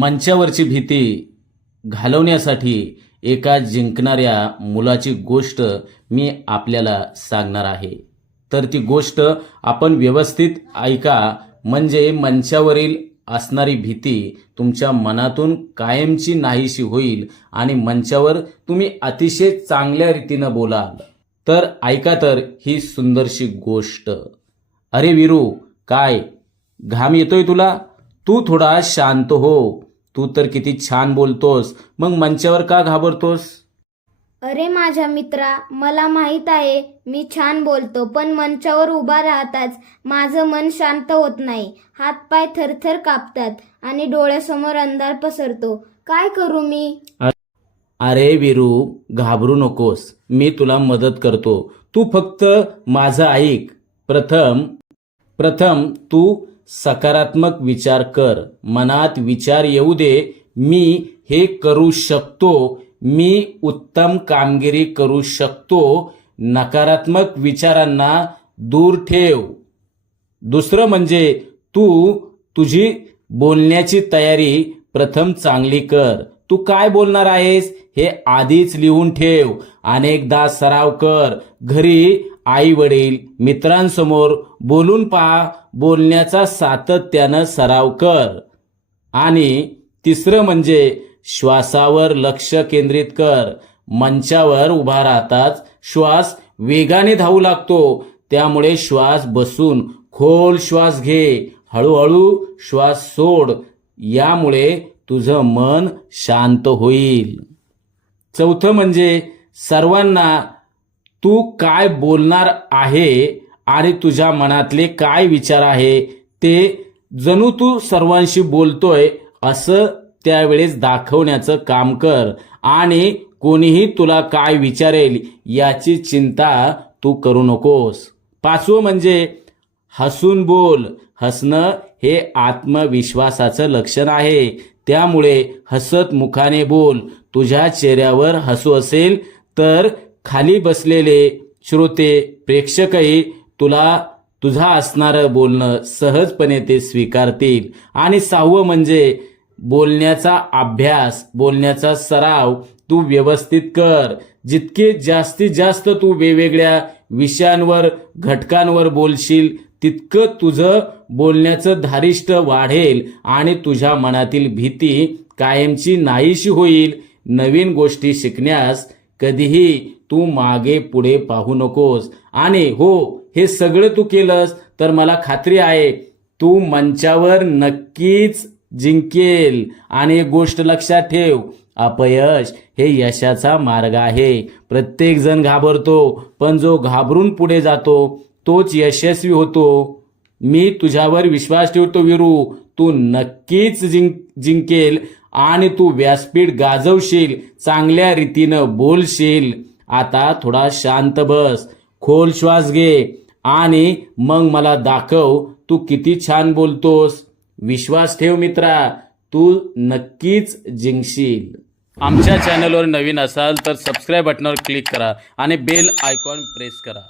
मंचावरची भीती घालवण्यासाठी एका जिंकणाऱ्या मुलाची गोष्ट मी आपल्याला सांगणार आहे. तर ती गोष्ट आपण व्यवस्थित ऐका, म्हणजे मंचावरील असणारी भीती तुमच्या मनातून कायमची नाहीशी होईल आणि मंचावर तुम्ही अतिशय चांगल्या रीतीनं बोलाल. तर ऐका तर ही सुंदरशी गोष्ट. अरे वीरू, काय घाम येतोय तुला? तू थोडा शांत हो. तू तर किती छान बोलतोस, मग मंचावर का घाबरतोस? अरे माझ्या मित्रा, मला माहित आहे मी छान बोलतो, पण मंचावर उभा राहताच माझं मन शांत होत नाही. हातपाय थरथर कापतात आणि डोळ्यासमोर अंधार पसरतो. काय करू मी? अरे वीरू, घाबरू नकोस, मी तुला मदत करतो. तू फक्त माझं ऐक. प्रथम तू सकारात्मक विचार कर. मनात विचार येऊ दे, मी हे करू शकतो, मी उत्तम कामगिरी करू शकतो. नकारात्मक विचारांना दूर ठेव. दुसरं म्हणजे तू तुझी बोलण्याची तयारी प्रथम चांगली कर. तू काय बोलणार आहेस हे आधीच लिहून ठेव. अनेकदा सराव कर. घरी, आई वडील, मित्रांसमोर बोलून पहा. बोलण्याचा सातत्यानं सराव कर. आणि तिसरं म्हणजे श्वासावर लक्ष केंद्रित कर. मंचावर उभा राहताच श्वास वेगाने धावू लागतो, त्यामुळे श्वास बसून खोल श्वास घे, हळूहळू श्वास सोड. यामुळे तुझं मन शांत होईल. चौथं म्हणजे सर्वांना तू काय बोलणार आहे आणि तुझ्या मनातले काय विचार आहे ते जणू तू सर्वांशी बोलतोय असं त्यावेळेस दाखवण्याचं काम कर. आणि कोणीही तुला काय विचारेल याची चिंता तू करू नकोस. पाचवं म्हणजे हसून बोल. हसणं हे आत्मविश्वासाचं लक्षण आहे, त्यामुळे हसत मुखाने बोल. तुझ्या चेहऱ्यावर हसू असेल तर खाली बसलेले श्रोते, प्रेक्षकही तुझा असणारं बोलणं सहजपणे ते स्वीकारतील. आणि सहावं म्हणजे बोलण्याचा अभ्यास, बोलण्याचा सराव तू व्यवस्थित कर. जितके जास्तीत जास्त तू वेगवेगळ्या विषयांवर, घटकांवर बोलशील, तितकं तुझं बोलण्याचं धारिष्ट वाढेल आणि तुझ्या मनातील भीती कायमची नाहीशी होईल. नवीन गोष्टी शिकण्यास कधीही तू मागे पुढे पाहू नकोस. आणि हो, हे सगळं तू केलंस तर मला खात्री आहे तू मंचावर नक्कीच जिंकेल. आणि एक गोष्ट लक्षात ठेव, अपयश हे यशाचा मार्ग आहे. प्रत्येक जण घाबरतो, पण जो घाबरून पुढे जातो तोच यशस्वी होतो. मी तुझ्यावर विश्वास ठेवतो वीरू. तू नक्कीच जिंकेल आणि तू व्यासपीठ गाजवशील, चांगल्या रीतीनं बोलशील. आता थोडा शांत बस, खोल श्वास घे आणि मग मला दाखव तू किती छान बोलतोस. विश्वास ठेव मित्रा, तू नक्कीच जिंकशील. आमच्या चॅनलवर नवीन असाल तर सबस्क्राईब बटनावर क्लिक करा आणि बेल आयकॉन प्रेस करा.